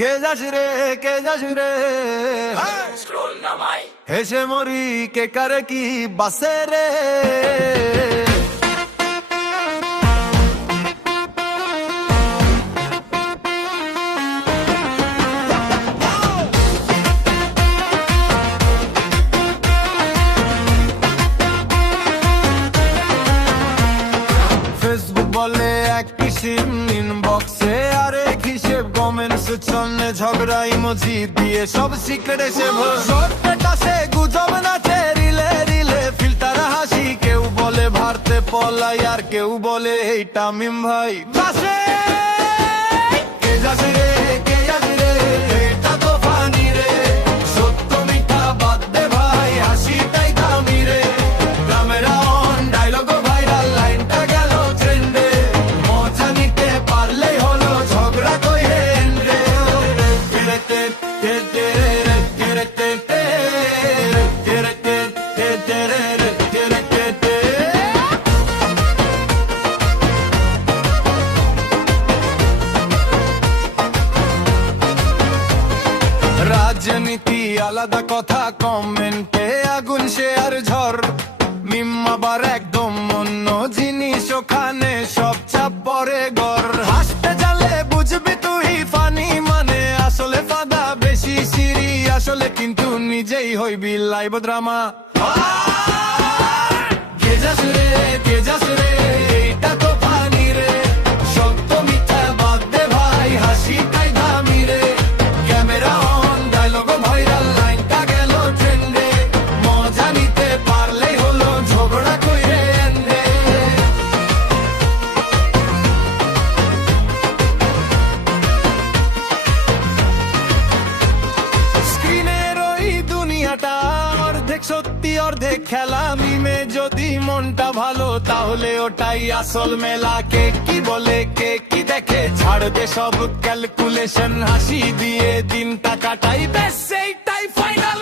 কে যাস রে, কে যাস রে, হেসে মরি কে কারে কি বাসে রে। ফেসবুক বলে এক কিসিম ইনবক্সে আরেক হিসেব কমেন্টস চলে ঝগড়া ইমোজি দিয়ে সব সিক্রেট এসে ভরে গুজব নাচে রিলে রিলে ফিল্টার হাসি কেউ বলে ভারতে পলাই আর কেউ বলে এইটা মিম ভাই বাসে। কে যাস রে, কে যাস রে, এটা তো ফানি রে, সত্য মিথ্যা বাদ দে ভাই হাসিটাই দামি রে। ক্যামেরা অন ডায়লগ ভাইরাল লাইনটা গেল ট্রেন্ডে, মজা নিতে পারলেই হলো ঝগড়া কইরে এন্ডে। কেরেতে তে তে রে কেরেতে তে কেরেতে তে তে রে কেরেতে তে। রাজনীতি আলাদা কথা, কমেন্টে আগুন শেয়ার ঝড়, মিম আবার একদম অন্য জিনিস, ওখানে সব চাপ পরে গর। হাসতে জানলে বুঝবি তুই ফানি মানে আসলে ফাদা বেশি সিরি আসলে, কিন্তু নিজেই হইবি লাইভ ড্রামা। কে যাস রে, কে যাস রে, এইটা তো ফানি রে, সত্য মিথ্যা বাদ দে ভাই হাসিটাই দামি রে। ক্যামেরা অন ডায়লগ ভাইরাল লাইনটা গেল ট্রেন্ডে, মজা নিতে পারলেই হলো ঝগড়া কইরে এন্ডে। স্ক্রিনের ওই দুনিয়াটা অর্ধেক সত্যি অর্ধেক খেলা, মিমে যদি মনটা ভালো তাহলে ওটাই আসল মেলা। কে কি বলে কে কি দেখে ছাড় দে সব ক্যালকুলেশন, হাসি দিয়ে দিনটা কাটাই বেশ সেইটাই ফাইনাল।